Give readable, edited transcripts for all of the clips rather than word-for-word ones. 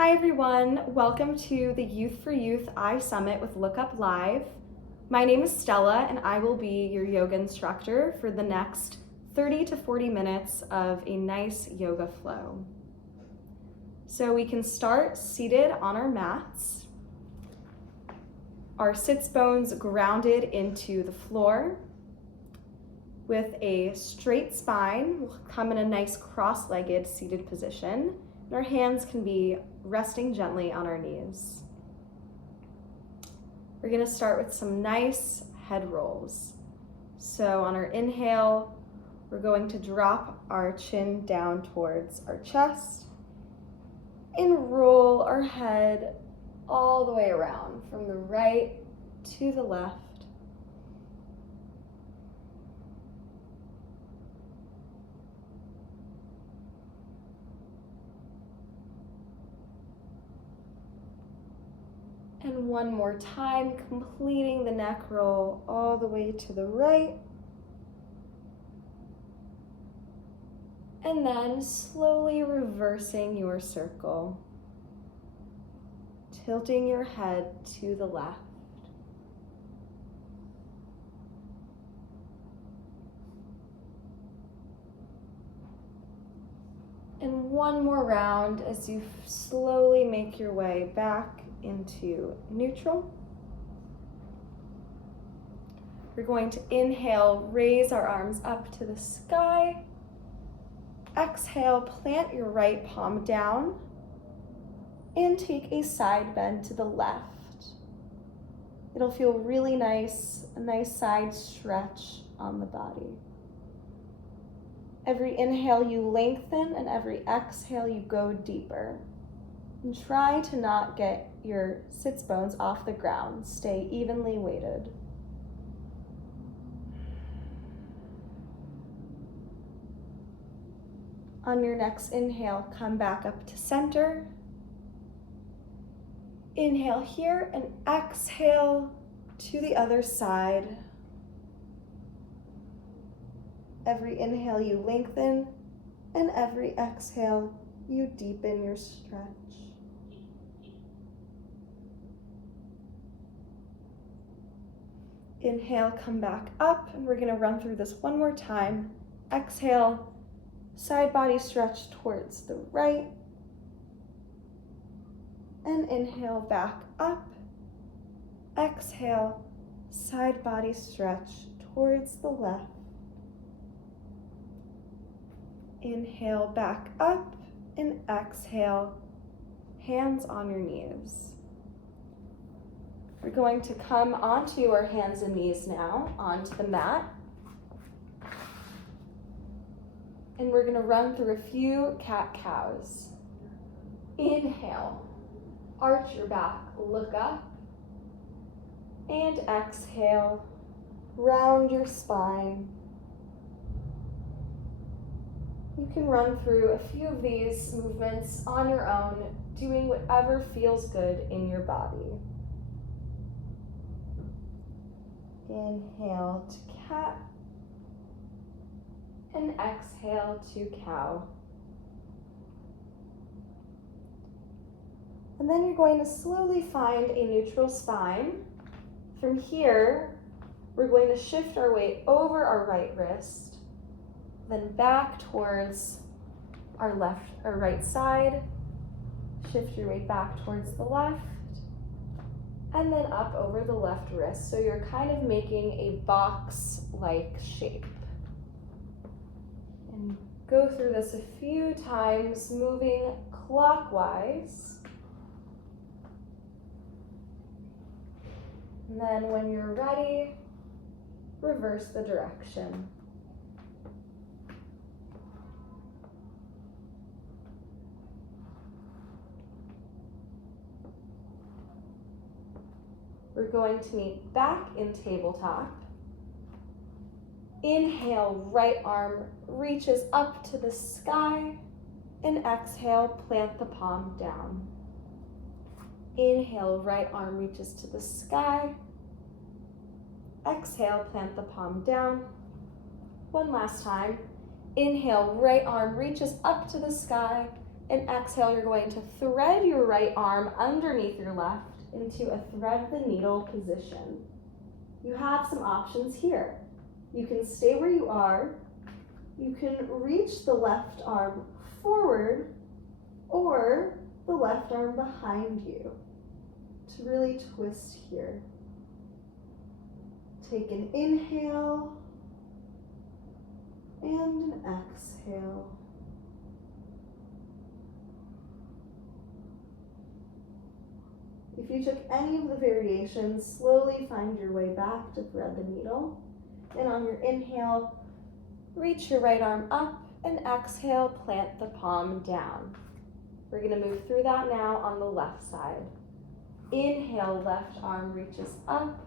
Hi everyone, welcome to the Youth for Youth iSummit with LookUp Live. My name is Stella and I will be your yoga instructor for the next 30 to 40 minutes of a nice yoga flow. So we can start seated on our mats, our sits bones grounded into the floor with a straight spine. We'll come in a nice cross-legged seated position. And our hands can be resting gently on our knees. We're going to start with some nice head rolls. So on our inhale, we're going to drop our chin down towards our chest and roll our head all the way around from the right to the left. And one more time, completing the neck roll all the way to the right. And then slowly reversing your circle, tilting your head to the left. And one more round as you slowly make your way back into neutral. We're going to inhale, raise our arms up to the sky. Exhale, plant your right palm down and take a side bend to the left. It'll feel really nice, a nice side stretch on the body. Every inhale you lengthen and every exhale you go deeper. And try to not get your sits bones off the ground. Stay evenly weighted. On your next inhale, come back up to center. Inhale here and exhale to the other side. Every inhale you lengthen and every exhale you deepen your stretch. Inhale, come back up, and we're going to run through this one more time. Exhale, side body stretch towards the right. And inhale, back up. Exhale, side body stretch towards the left. Inhale, back up, and exhale, hands on your knees. We're going to come onto our hands and knees now, onto the mat. And we're gonna run through a few cat-cows. Inhale, arch your back, look up. And exhale, round your spine. You can run through a few of these movements on your own, doing whatever feels good in your body. Inhale to cat, and exhale to cow. And then you're going to slowly find a neutral spine. From here, we're going to shift our weight over our right wrist, then back towards our right side. Shift your weight back towards the left, and then up over the left wrist. So you're kind of making a box-like shape. And go through this a few times, moving clockwise. And then when you're ready, reverse the direction. We're going to meet back in tabletop. Inhale, right arm reaches up to the sky, and exhale, plant the palm down. Inhale, right arm reaches to the sky. Exhale, plant the palm down. One last time. Inhale, right arm reaches up to the sky, and exhale, you're going to thread your right arm underneath your left into a thread the needle position. You have some options here. You can stay where you are, you can reach the left arm forward, or the left arm behind you to really twist here. Take an inhale and an exhale. If you took any of the variations, slowly find your way back to thread the needle. And on your inhale, reach your right arm up, and exhale, plant the palm down. We're going to move through that now on the left side. Inhale, left arm reaches up.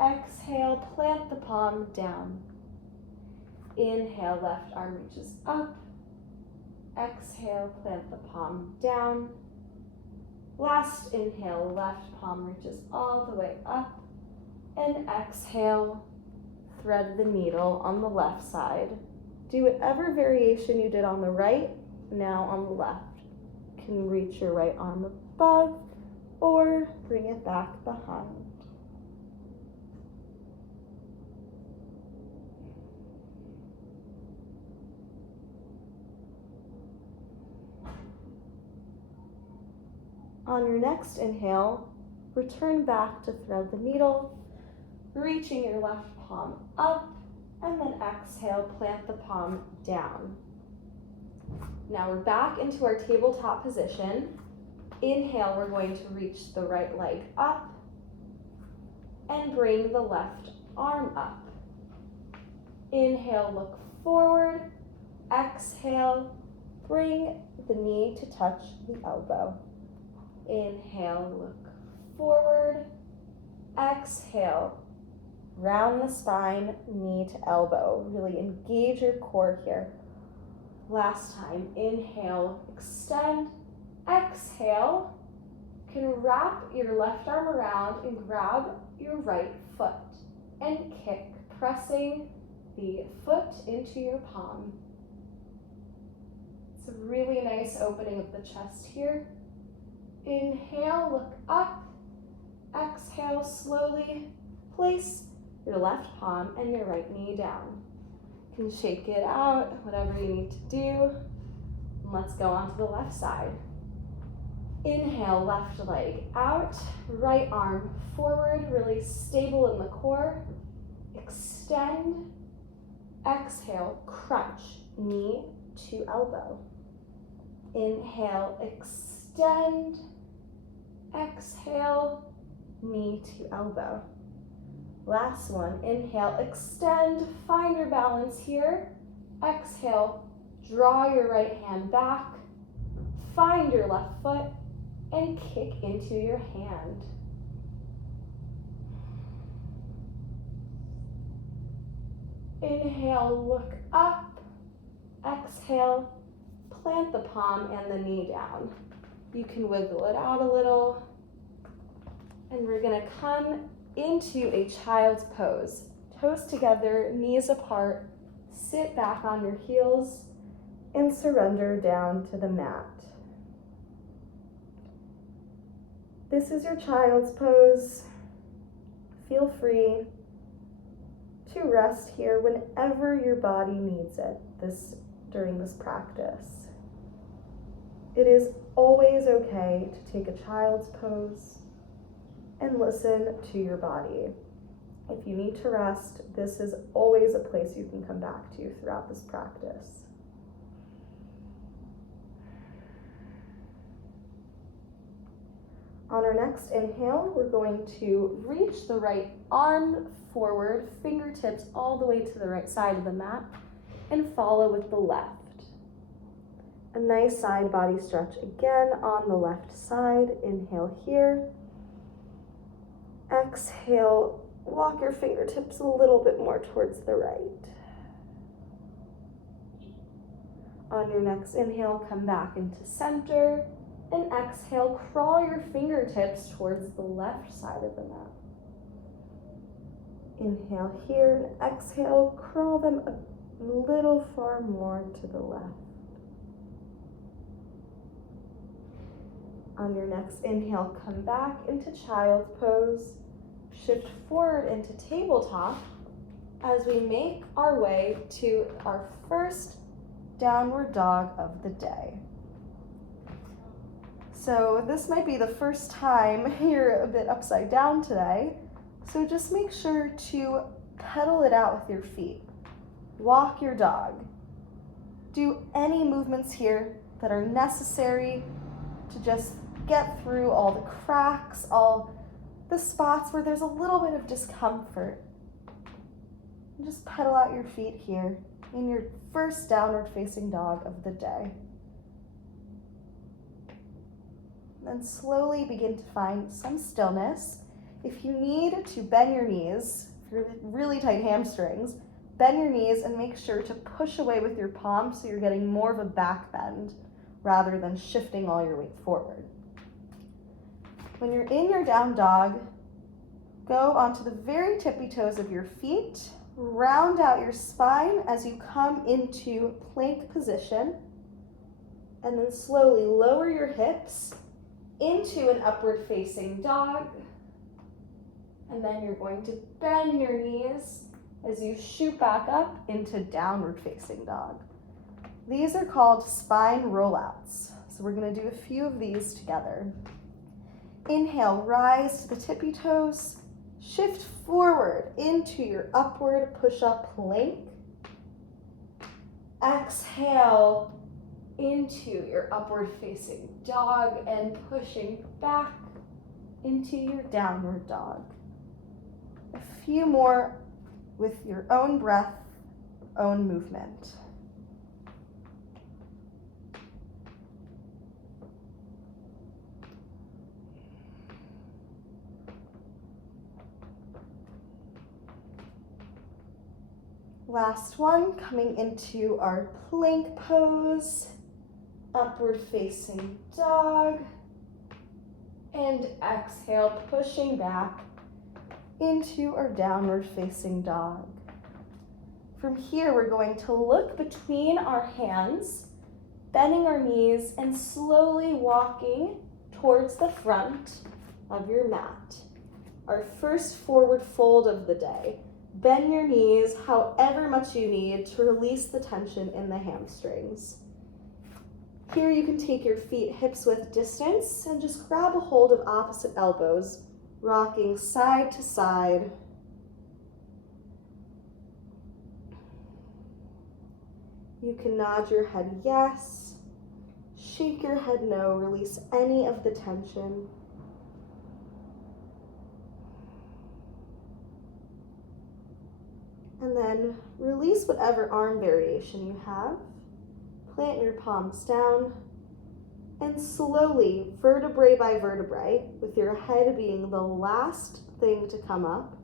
Exhale, plant the palm down. Inhale, left arm reaches up. Exhale, plant the palm down. Last inhale, left palm reaches all the way up. And exhale, thread the needle on the left side. Do whatever variation you did on the right, now on the left. You can reach your right arm above or bring it back behind. On your next inhale, return back to thread the needle, reaching your left palm up, and then exhale, plant the palm down. Now we're back into our tabletop position. Inhale, we're going to reach the right leg up and bring the left arm up. Inhale, look forward. Exhale, bring the knee to touch the elbow. Inhale, look forward. Exhale, round the spine, knee to elbow. Really engage your core here. Last time, inhale, extend. Exhale, you can wrap your left arm around and grab your right foot and kick, pressing the foot into your palm. It's a really nice opening of the chest here. Inhale, look up. Exhale, slowly place your left palm and your right knee down. You can shake it out, whatever you need to do. And let's go on to the left side. Inhale, left leg out, right arm forward, really stable in the core. Extend. Exhale, crunch, knee to elbow. Inhale, extend. Exhale, knee to elbow. Last one, inhale, extend, find your balance here. Exhale, draw your right hand back, find your left foot, and kick into your hand. Inhale, look up. Exhale, plant the palm and the knee down. You can wiggle it out a little. And we're gonna come into a child's pose. Toes together, knees apart, sit back on your heels, and surrender down to the mat. This is your child's pose. Feel free to rest here whenever your body needs it during this practice. It is always okay to take a child's pose and listen to your body. If you need to rest, this is always a place you can come back to throughout this practice. On our next inhale, we're going to reach the right arm forward, fingertips all the way to the right side of the mat, and follow with the left. A nice side body stretch again on the left side. Inhale here. Exhale, walk your fingertips a little bit more towards the right. On your next inhale, come back into center, and exhale, crawl your fingertips towards the left side of the mat. Inhale here, and exhale, crawl them a little far more to the left. On your next inhale, come back into child's pose. Shift forward into tabletop as we make our way to our first downward dog of the day. So this might be the first time you're a bit upside down today, so just make sure to pedal it out with your feet. Walk your dog. Do any movements here that are necessary to just get through all the cracks, all the spots where there's a little bit of discomfort. And just pedal out your feet here in your first downward facing dog of the day. Then slowly begin to find some stillness. If you need to bend your knees, if you're really tight hamstrings, bend your knees and make sure to push away with your palms so you're getting more of a back bend rather than shifting all your weight forward. When you're in your down dog, go onto the very tippy toes of your feet, round out your spine as you come into plank position, and then slowly lower your hips into an upward facing dog. And then you're going to bend your knees as you shoot back up into downward facing dog. These are called spine rollouts. So we're going to do a few of these together. Inhale, rise to the tippy toes. Shift forward into your upward push-up plank. Exhale into your upward facing dog and pushing back into your downward dog. A few more with your own breath, own movement. Last one, coming into our plank pose, upward facing dog, and exhale, pushing back into our downward facing dog. From here, we're going to look between our hands, bending our knees and slowly walking towards the front of your mat. Our first forward fold of the day. Bend your knees however much you need to release the tension in the hamstrings. Here you can take your feet hips width distance and just grab a hold of opposite elbows, rocking side to side. You can nod your head yes, shake your head no, release any of the tension. And then release whatever arm variation you have. Plant your palms down and slowly, vertebrae by vertebrae, with your head being the last thing to come up,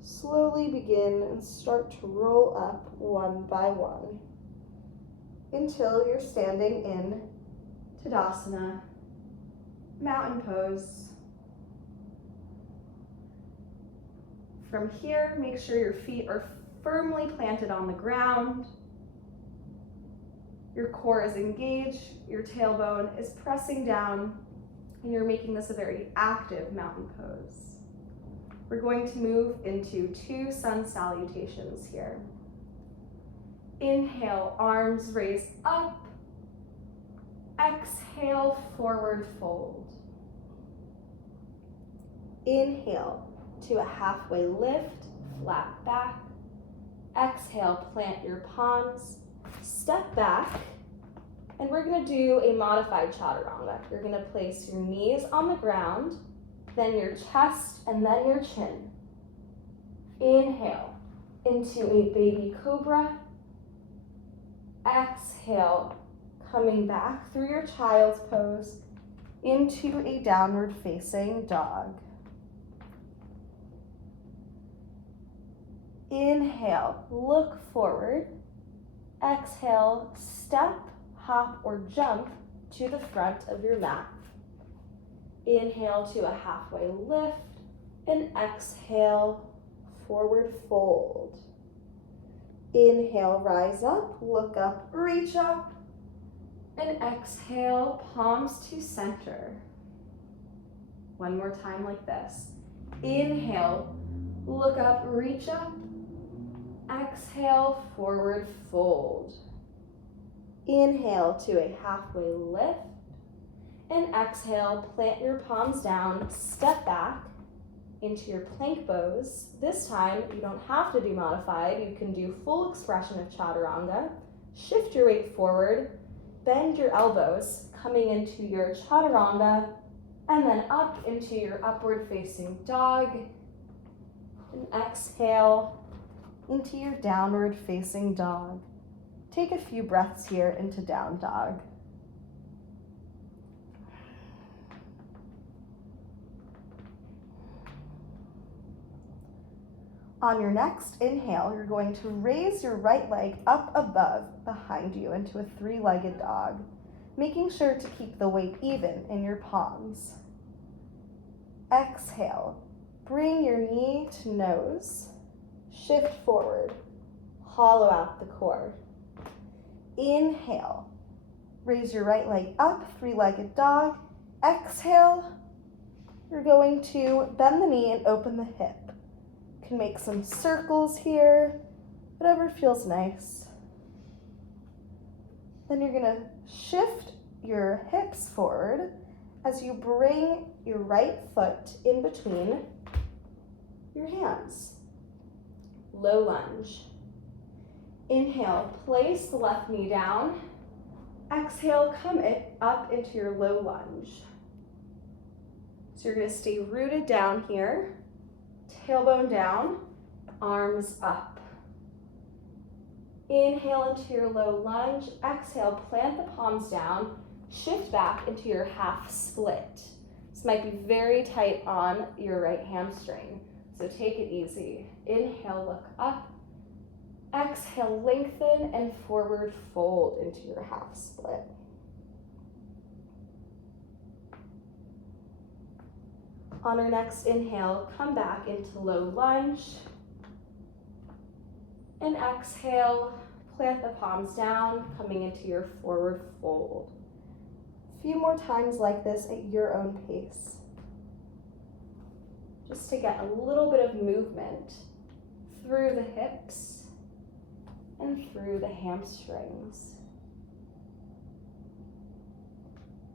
slowly begin and start to roll up one by one until you're standing in Tadasana, mountain pose. From here, make sure your feet are firmly planted on the ground. Your core is engaged, your tailbone is pressing down, and you're making this a very active mountain pose. We're going to move into two sun salutations here. Inhale, arms raise up. Exhale, forward fold. Inhale to a halfway lift, flat back. Exhale, plant your palms, step back, and we're going to do a modified chaturanga. You're going to place your knees on the ground, then your chest, and then your chin. Inhale into a baby cobra. Exhale, coming back through your child's pose into a downward facing dog. Inhale, look forward. Exhale, step, hop, or jump to the front of your mat. Inhale to a halfway lift, and exhale, forward fold. Inhale, rise up, look up, reach up, and exhale, palms to center. One more time like this. Inhale, look up, reach up. Exhale, forward fold. Inhale to a halfway lift. And exhale, plant your palms down, step back into your plank pose. This time, you don't have to be modified. You can do full expression of chaturanga. Shift your weight forward, bend your elbows, coming into your chaturanga, and then up into your upward facing dog. And exhale into your downward facing dog. Take a few breaths here into down dog. On your next inhale, you're going to raise your right leg up above behind you into a three-legged dog, making sure to keep the weight even in your palms. Exhale, bring your knee to nose, shift forward, hollow out the core. Inhale, raise your right leg up, three-legged dog. Exhale, you're going to bend the knee and open the hip. Can make some circles here, whatever feels nice. Then you're gonna shift your hips forward as you bring your right foot in between your hands. Low lunge. Inhale, place the left knee down. Exhale, come up into your low lunge. So you're gonna stay rooted down here. Tailbone down, arms up. Inhale into your low lunge. Exhale, plant the palms down. Shift back into your half split. This might be very tight on your right hamstring, so take it easy. Inhale, look up. Exhale, lengthen and forward fold into your half split. On our next inhale, come back into low lunge. And exhale, plant the palms down, coming into your forward fold. A few more times like this at your own pace. Just to get a little bit of movement through the hips and through the hamstrings.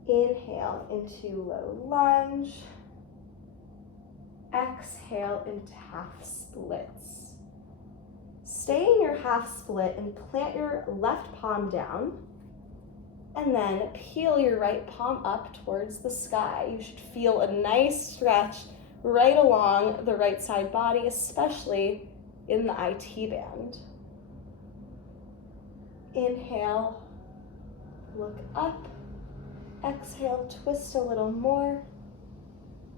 Inhale into low lunge. Exhale into half splits. Stay in your half split and plant your left palm down, and then peel your right palm up towards the sky. You should feel a nice stretch right along the right side body, especially in the IT band. Inhale, look up. Exhale, twist a little more.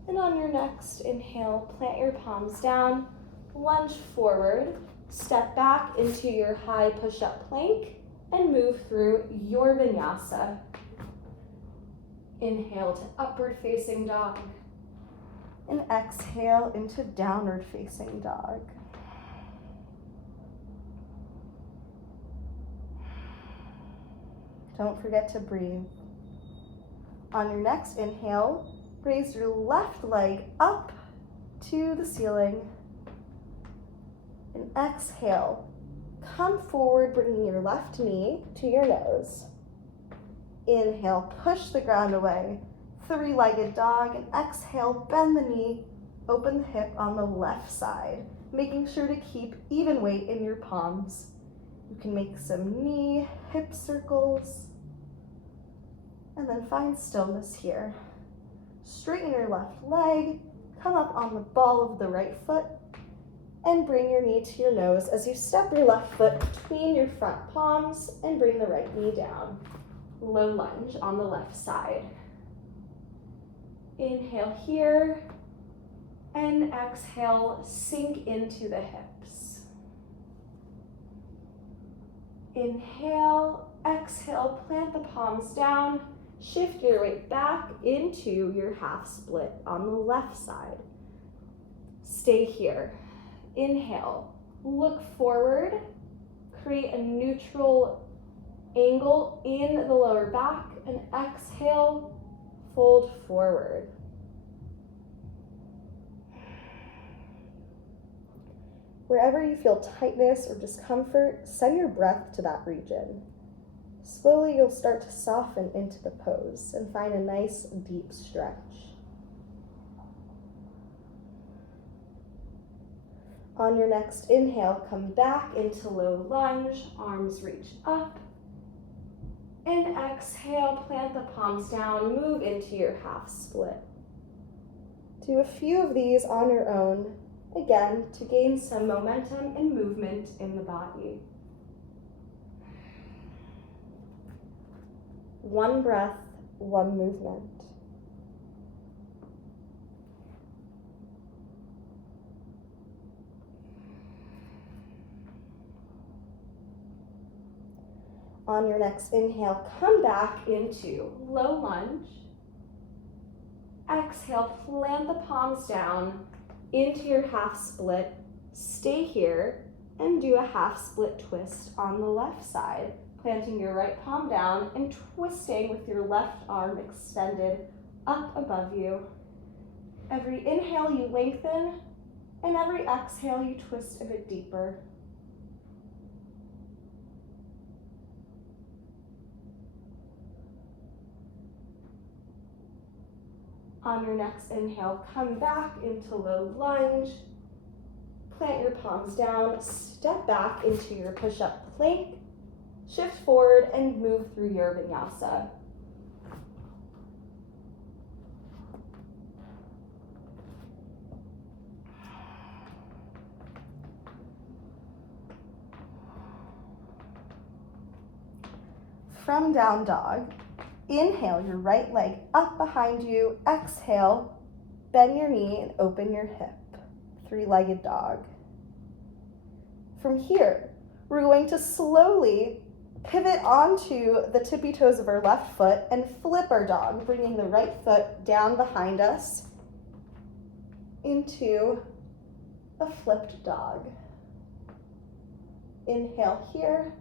And on your next inhale, plant your palms down, lunge forward, step back into your high push-up plank, and move through your vinyasa. Inhale to upward facing dog, and exhale into downward facing dog. Don't forget to breathe. On your next inhale, raise your left leg up to the ceiling. And exhale, come forward, bringing your left knee to your nose. Inhale, push the ground away, three-legged dog, and exhale, bend the knee, open the hip on the left side, making sure to keep even weight in your palms. You can make some knee, hip circles, and then find stillness here. Straighten your left leg, come up on the ball of the right foot, and bring your knee to your nose as you step your left foot between your front palms and bring the right knee down. Low lunge on the left side. Inhale here, and exhale, sink into the hips. Inhale, exhale, plant the palms down. Shift your weight back into your half split on the left side. Stay here. Inhale, look forward, create a neutral angle in the lower back, and exhale, fold forward. Wherever you feel tightness or discomfort, send your breath to that region. Slowly, you'll start to soften into the pose and find a nice deep stretch. On your next inhale, come back into low lunge, arms reach up. And exhale, plant the palms down, move into your half split. Do a few of these on your own, again, to gain some momentum and movement in the body. One breath, one movement. On your next inhale, come back into low lunge. Exhale, plant the palms down into your half split. Stay here and do a half split twist on the left side, planting your right palm down and twisting with your left arm extended up above you. Every inhale you lengthen, and every exhale you twist a bit deeper. On your next inhale, come back into low lunge. Plant your palms down, step back into your push-up plank, shift forward and move through your vinyasa. From down dog, inhale your right leg up behind you. Exhale, bend your knee and open your hip. Three-legged dog. From here, we're going to slowly pivot onto the tippy toes of our left foot and flip our dog, bringing the right foot down behind us into a flipped dog. Inhale here.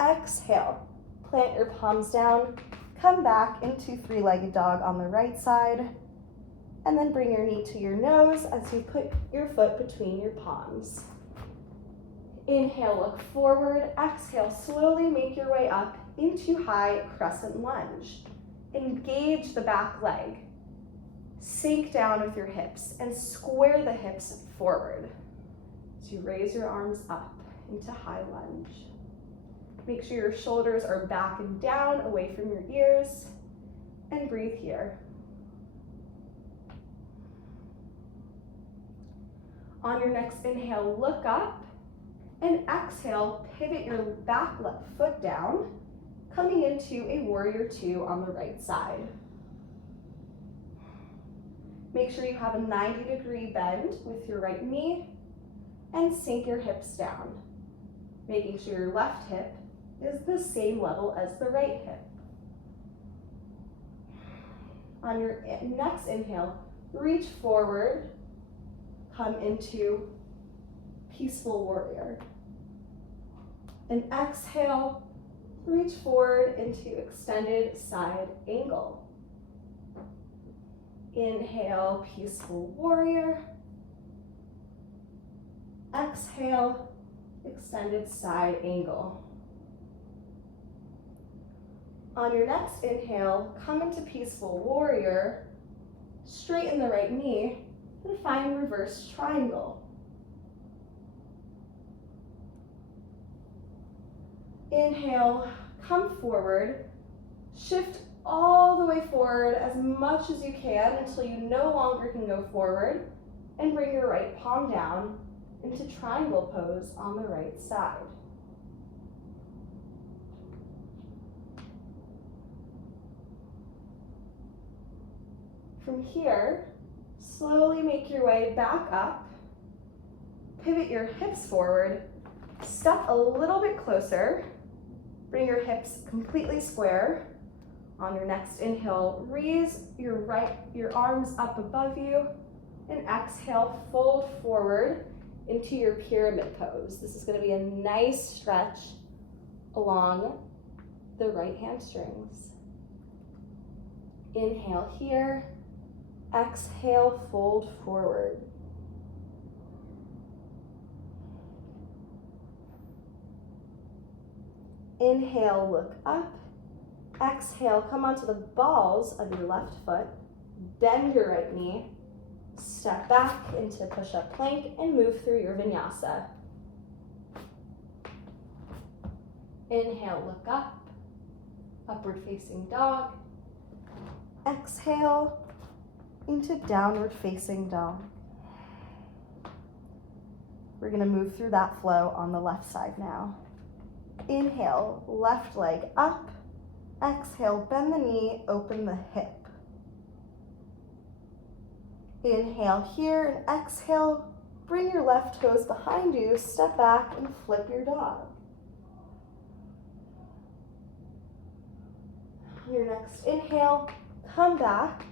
Exhale, plant your palms down. Come back into three-legged dog on the right side, and then bring your knee to your nose as you put your foot between your palms. Inhale, look forward. Exhale, slowly make your way up into high crescent lunge. Engage the back leg. Sink down with your hips and square the hips forward. So you raise your arms up into high lunge. Make sure your shoulders are back and down, away from your ears, and breathe here. On your next inhale, look up, and exhale, pivot your back left foot down, coming into a warrior two on the right side. Make sure you have a 90-degree bend with your right knee, and sink your hips down, making sure your left hip is the same level as the right hip. On your next inhale, reach forward, come into peaceful warrior. And exhale, reach forward into extended side angle. Inhale, peaceful warrior. Exhale, extended side angle. On your next inhale, come into peaceful warrior, straighten the right knee, and find reverse triangle. Inhale, come forward, shift all the way forward as much as you can until you no longer can go forward, and bring your right palm down into triangle pose on the right side. From here, slowly make your way back up, pivot your hips forward, step a little bit closer, bring your hips completely square. On your next inhale, raise your arms up above you, and exhale, fold forward into your pyramid pose. This is going to be a nice stretch along the right hamstrings. Inhale here. Exhale, fold forward. Inhale, look up. Exhale, come onto the balls of your left foot. Bend your right knee. Step back into push-up plank and move through your vinyasa. Inhale, look up. Upward facing dog. Exhale into downward facing dog. We're going to move through that flow on the left side now. Inhale, left leg up. Exhale, bend the knee, open the hip. Inhale here and exhale, bring your left toes behind you, step back and flip your dog. On your next inhale, come back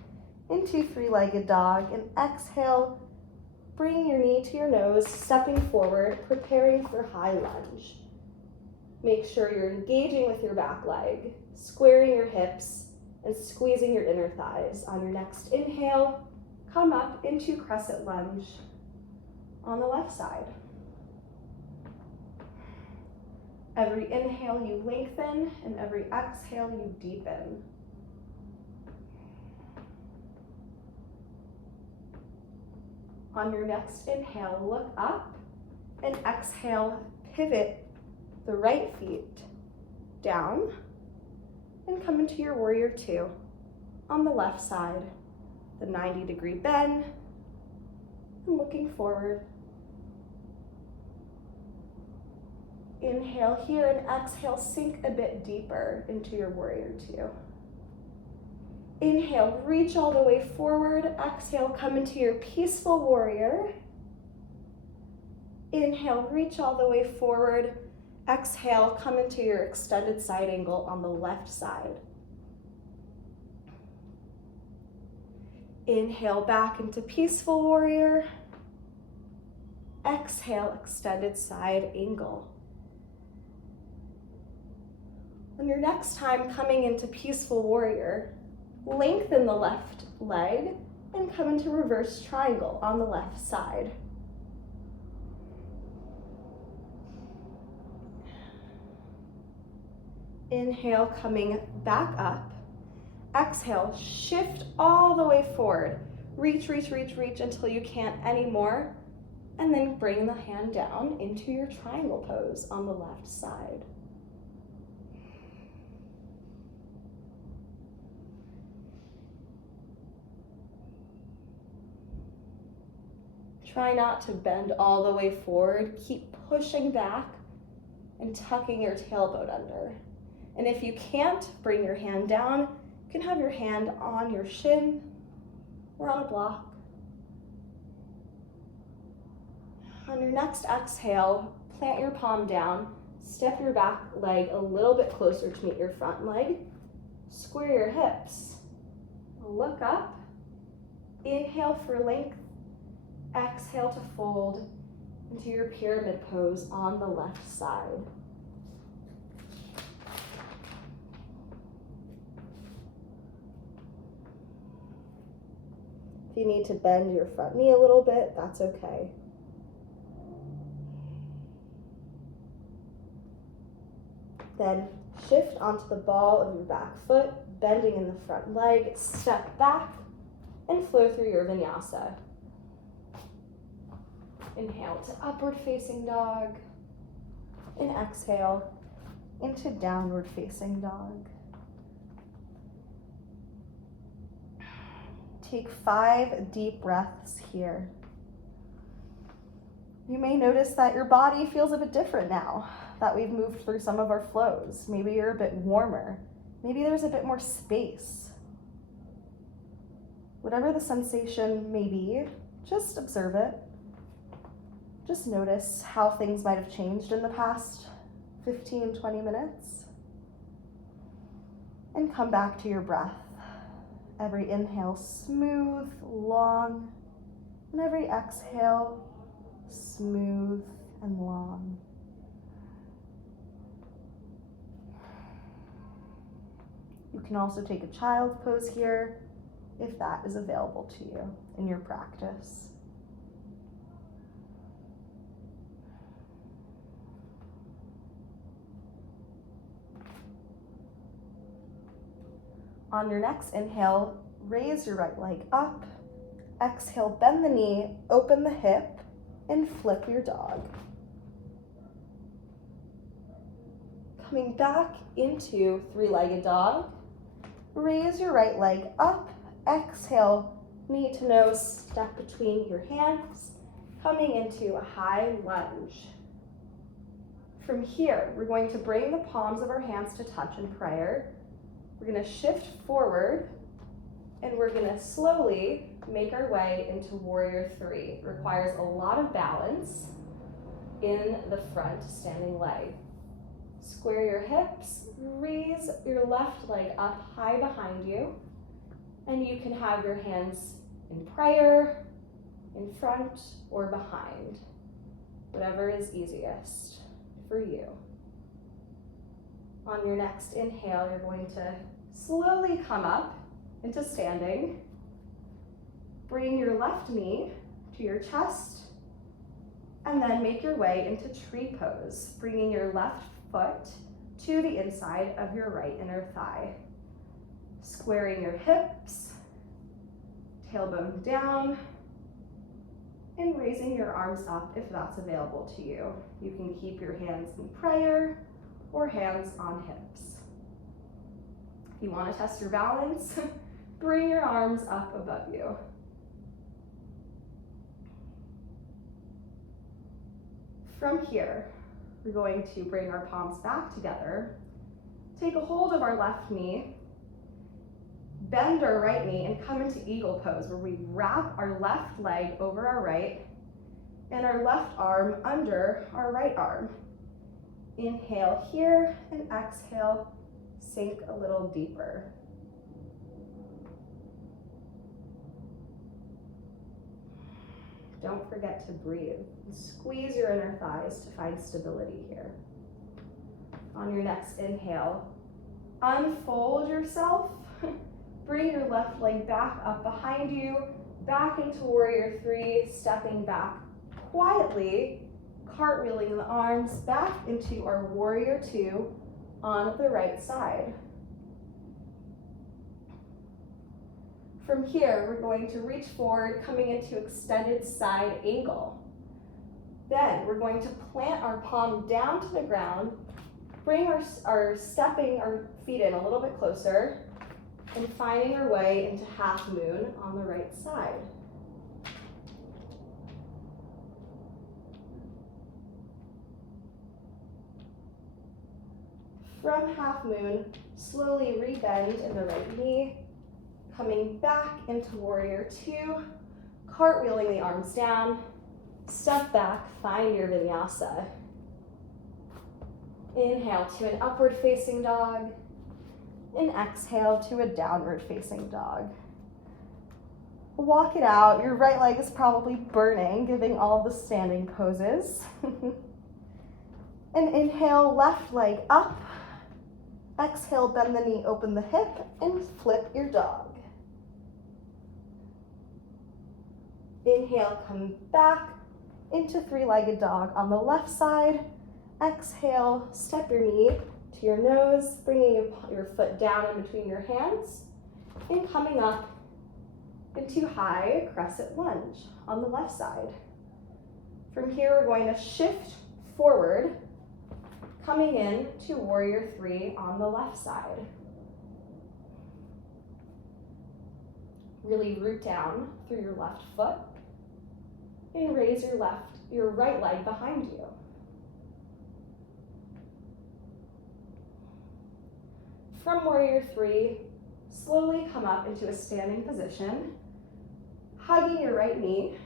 into three-legged dog and exhale, bring your knee to your nose, stepping forward, preparing for high lunge. Make sure you're engaging with your back leg, squaring your hips, and squeezing your inner thighs. On your next inhale, come up into crescent lunge on the left side. Every inhale you lengthen, and every exhale you deepen. On your next inhale, look up, and exhale, pivot the right feet down, and come into your warrior two on the left side. The 90-degree bend, and looking forward. Inhale here and exhale, sink a bit deeper into your warrior two. Inhale, reach all the way forward. Exhale, come into your peaceful warrior. Inhale, reach all the way forward. Exhale, come into your extended side angle on the left side. Inhale back into peaceful warrior. Exhale, extended side angle. On your next time coming into peaceful warrior, lengthen the left leg and come into reverse triangle on the left side. Inhale, coming back up. Exhale, shift all the way forward. Reach, reach, reach, reach until you can't anymore. And then bring the hand down into your triangle pose on the left side. Try not to bend all the way forward. Keep pushing back and tucking your tailbone under. And if you can't, bring your hand down. You can have your hand on your shin or on a block. On your next exhale, plant your palm down, step your back leg a little bit closer to meet your front leg, square your hips, look up, inhale for length, exhale to fold into your pyramid pose on the left side. If you need to bend your front knee a little bit, that's okay. Then shift onto the ball of your back foot, bending in the front leg, step back, and flow through your vinyasa. Inhale to upward facing dog, and exhale into downward facing dog. Take 5 deep breaths here. You may notice that your body feels a bit different now that we've moved through some of our flows. Maybe you're a bit warmer. Maybe there's a bit more space. Whatever the sensation may be, just observe it. Just notice how things might have changed in the past 15, 20 minutes. And come back to your breath. Every inhale, smooth, long, and every exhale, smooth and long. You can also take a child's pose here if that is available to you in your practice. On your next inhale, raise your right leg up. Exhale, bend the knee, open the hip, and flip your dog. Coming back into three-legged dog. Raise your right leg up. Exhale, knee to nose, step between your hands. Coming into a high lunge. From here, we're going to bring the palms of our hands to touch in prayer. We're going to shift forward, and we're going to slowly make our way into warrior three. It requires a lot of balance in the front standing leg. Square your hips, raise your left leg up high behind you, and you can have your hands in prayer, in front, or behind, whatever is easiest for you. On your next inhale, you're going to slowly come up into standing. Bring your left knee to your chest, and then make your way into tree pose, bringing your left foot to the inside of your right inner thigh. Squaring your hips, tailbone down, and raising your arms up if that's available to you. You can keep your hands in prayer or hands on hips. If you want to test your balance, bring your arms up above you. From here, we're going to bring our palms back together, take a hold of our left knee, bend our right knee, and come into eagle pose, where we wrap our left leg over our right and our left arm under our right arm. Inhale here, and exhale, sink a little deeper. Don't forget to breathe. Squeeze your inner thighs to find stability here. On your next inhale, unfold yourself. Bring your left leg back up behind you, back into warrior three, stepping back quietly, cartwheeling the arms back into our warrior two on the right side. From here, we're going to reach forward, coming into extended side angle. Then we're going to plant our palm down to the ground, bring stepping our feet in a little bit closer, and finding our way into half moon on the right side. From half moon, slowly rebend in the right knee, coming back into warrior two, cartwheeling the arms down, step back, find your vinyasa. Inhale to an upward facing dog, and exhale to a downward facing dog. Walk it out. Your right leg is probably burning, giving all the standing poses. And inhale, left leg up. Exhale, bend the knee, open the hip, and flip your dog. Inhale, come back into three-legged dog on the left side. Exhale, step your knee to your nose, bringing your foot down in between your hands, and coming up into high crescent lunge on the left side. From here, we're going to shift forward, coming in to warrior three on the left side. Really root down through your left foot and raise your right leg behind you. From warrior three, slowly come up into a standing position, hugging your right knee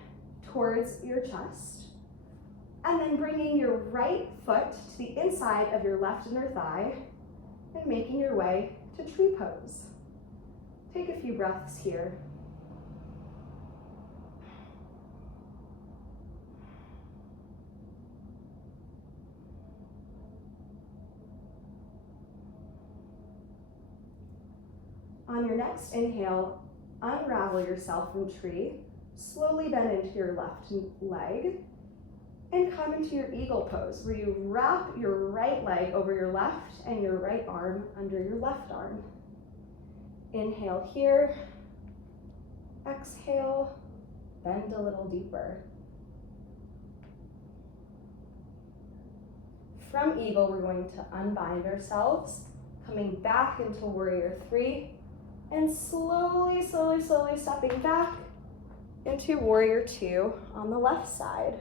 towards your chest, and then bringing your right foot to the inside of your left inner thigh and making your way to tree pose. Take a few breaths here. On your next inhale, unravel yourself from tree, slowly bend into your left leg, and come into your eagle pose, where you wrap your right leg over your left and your right arm under your left arm. Inhale here. Exhale, bend a little deeper. From eagle, we're going to unbind ourselves, coming back into warrior three, and slowly, slowly, slowly stepping back into warrior two on the left side.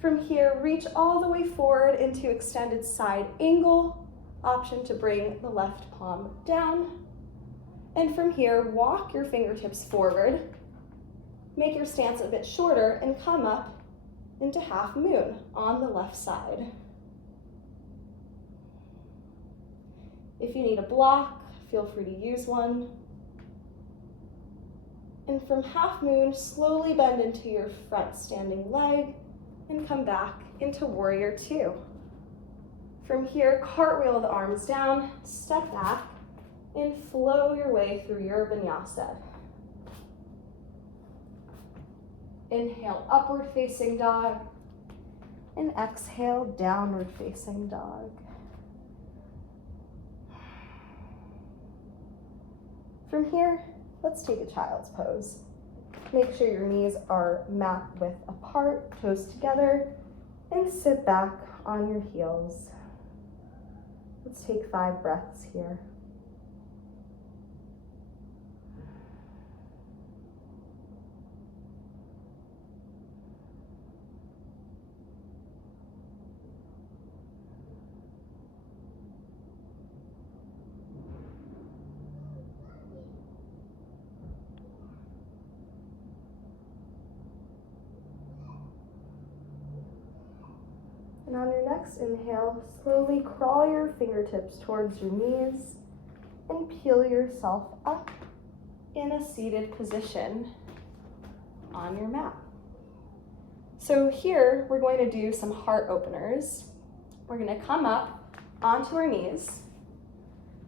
From here, reach all the way forward into extended side angle, option to bring the left palm down. And from here, walk your fingertips forward, make your stance a bit shorter, and come up into half moon on the left side. If you need a block, feel free to use one. And from half moon, slowly bend into your front standing leg and come back into warrior two. From here, cartwheel the arms down, step back, and flow your way through your vinyasa. Inhale, upward facing dog, and exhale, downward facing dog. From here, let's take a child's pose. Make sure your knees are mat width apart, toes together, and sit back on your heels. Let's take 5 breaths here. And on your next inhale, slowly crawl your fingertips towards your knees and peel yourself up in a seated position on your mat. So here, we're going to do some heart openers. We're going to come up onto our knees.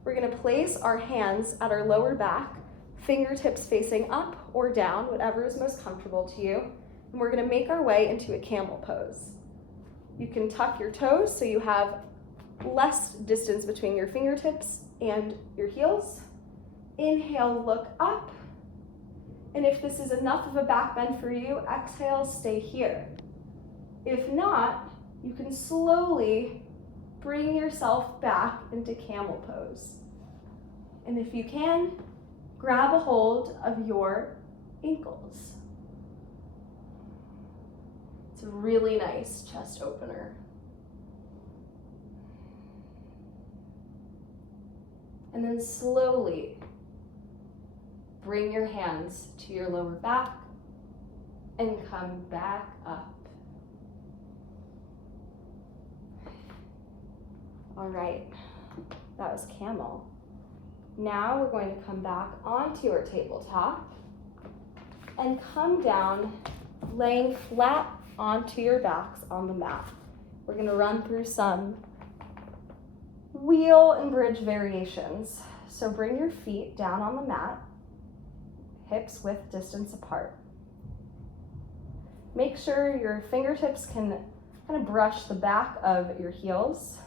We're going to place our hands at our lower back, fingertips facing up or down, whatever is most comfortable to you. And we're going to make our way into a camel pose. You can tuck your toes so you have less distance between your fingertips and your heels. Inhale, look up. And if this is enough of a back bend for you, exhale, stay here. If not, you can slowly bring yourself back into camel pose. And if you can, grab a hold of your ankles. It's a really nice chest opener. And then slowly bring your hands to your lower back and come back up. All right, that was camel. Now we're going to come back onto our tabletop and come down, laying flat onto your backs on the mat. We're going to run through some wheel and bridge variations. So bring your feet down on the mat, hips width distance apart. Make sure your fingertips can kind of brush the back of your heels.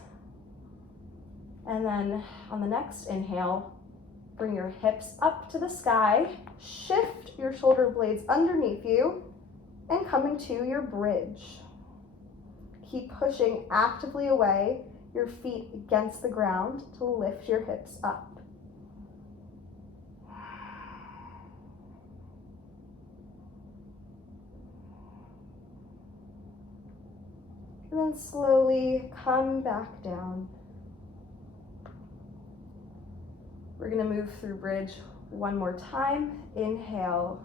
And then on the next inhale, bring your hips up to the sky, shift your shoulder blades underneath you, and coming to your bridge. Keep pushing actively away, your feet against the ground to lift your hips up. And then slowly come back down. We're going to move through bridge one more time. Inhale.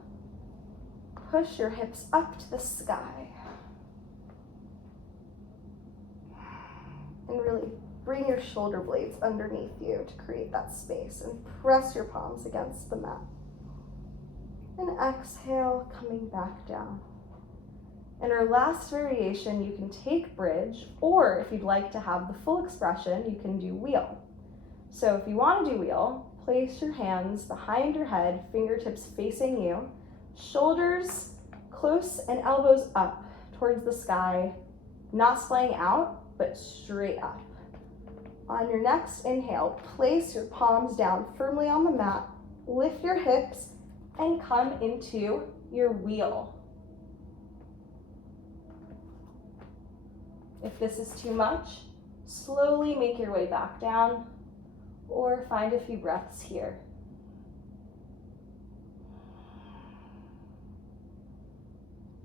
Push your hips up to the sky. And really bring your shoulder blades underneath you to create that space and press your palms against the mat. And exhale, coming back down. In our last variation, you can take bridge, or if you'd like to have the full expression, you can do wheel. So if you want to do wheel, place your hands behind your head, fingertips facing you, shoulders close and elbows up towards the sky, not splaying out, but straight up. On your next inhale, place your palms down firmly on the mat, lift your hips, and come into your wheel. If this is too much, slowly make your way back down or find a few breaths here.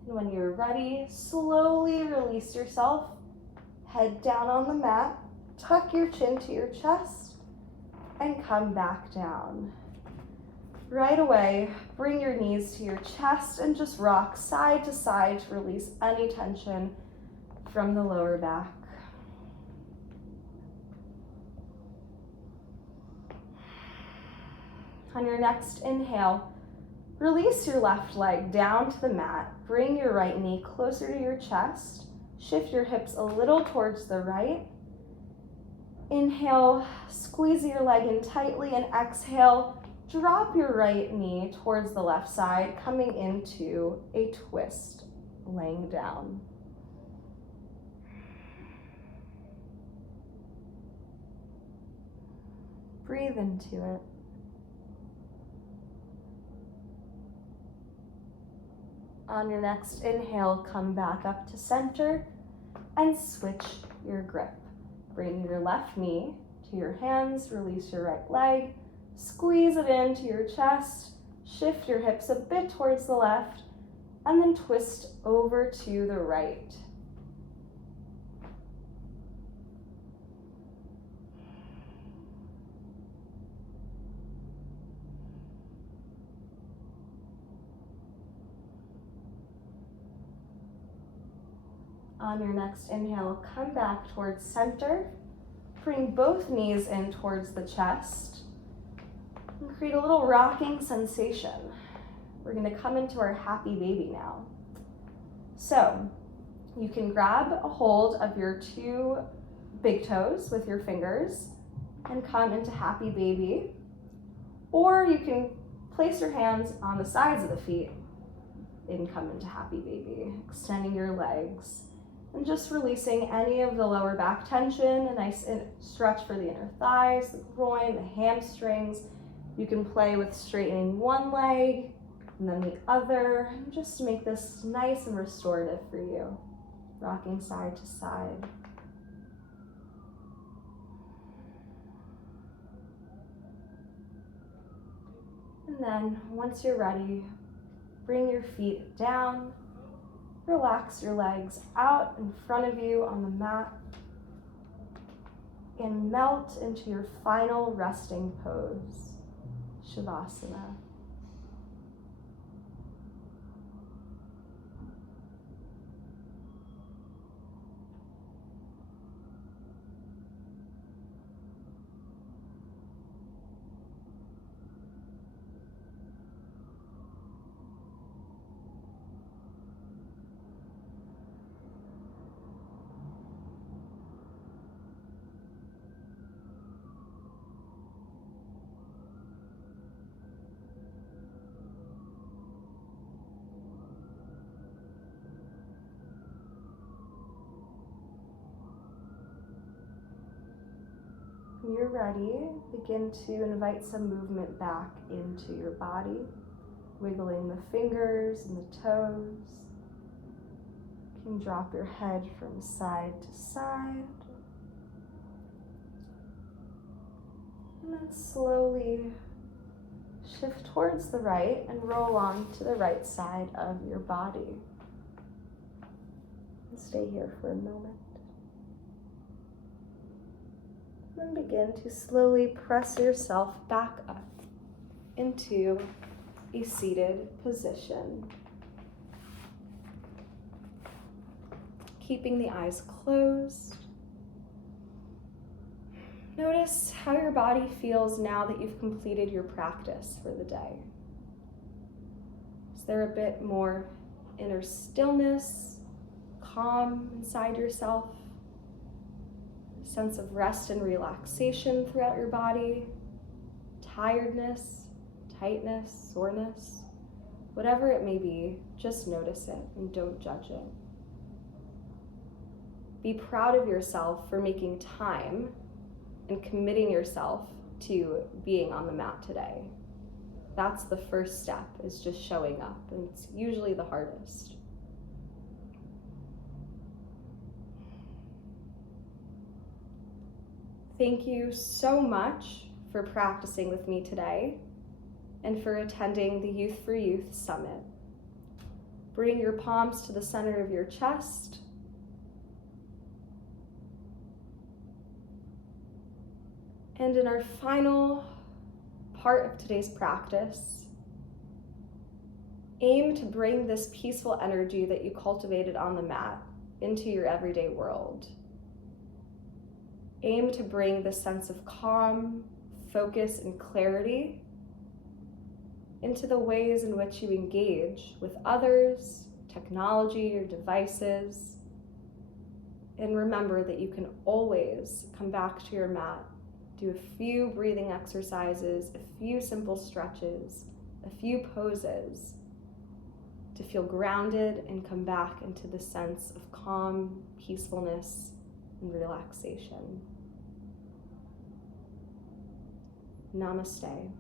And when you're ready, slowly release yourself, head down on the mat, tuck your chin to your chest, and come back down. Right away, bring your knees to your chest and just rock side to side to release any tension from the lower back. On your next inhale, release your left leg down to the mat. Bring your right knee closer to your chest. Shift your hips a little towards the right. Inhale, squeeze your leg in tightly, and exhale, drop your right knee towards the left side, coming into a twist, laying down. Breathe into it. On your next inhale, come back up to center and switch your grip. Bring your left knee to your hands, release your right leg, squeeze it into your chest, shift your hips a bit towards the left, and then twist over to the right. On your next inhale, come back towards center. Bring both knees in towards the chest and create a little rocking sensation. We're going to come into our happy baby now. So you can grab a hold of your two big toes with your fingers and come into happy baby, or you can place your hands on the sides of the feet and come into happy baby, extending your legs. And just releasing any of the lower back tension, a nice stretch for the inner thighs, the groin, the hamstrings. You can play with straightening one leg and then the other, and just to make this nice and restorative for you. Rocking side to side. And then once you're ready, bring your feet down. Relax your legs out in front of you on the mat and melt into your final resting pose, Shavasana. When you're ready, begin to invite some movement back into your body, wiggling the fingers and the toes. You can drop your head from side to side. And then slowly shift towards the right and roll on to the right side of your body. And stay here for a moment. Then begin to slowly press yourself back up into a seated position. Keeping the eyes closed. Notice how your body feels now that you've completed your practice for the day. Is there a bit more inner stillness, calm inside yourself? Sense of rest and relaxation throughout your body, tiredness, tightness, soreness, whatever it may be, just notice it and don't judge it. Be proud of yourself for making time and committing yourself to being on the mat today. That's the first step, is just showing up, and it's usually the hardest. Thank you so much for practicing with me today and for attending the Youth for Youth Summit. Bring your palms to the center of your chest. And in our final part of today's practice, aim to bring this peaceful energy that you cultivated on the mat into your everyday world. Aim to bring this sense of calm, focus, and clarity into the ways in which you engage with others, technology, or devices. And remember that you can always come back to your mat, do a few breathing exercises, a few simple stretches, a few poses to feel grounded and come back into the sense of calm, peacefulness, and relaxation. Namaste.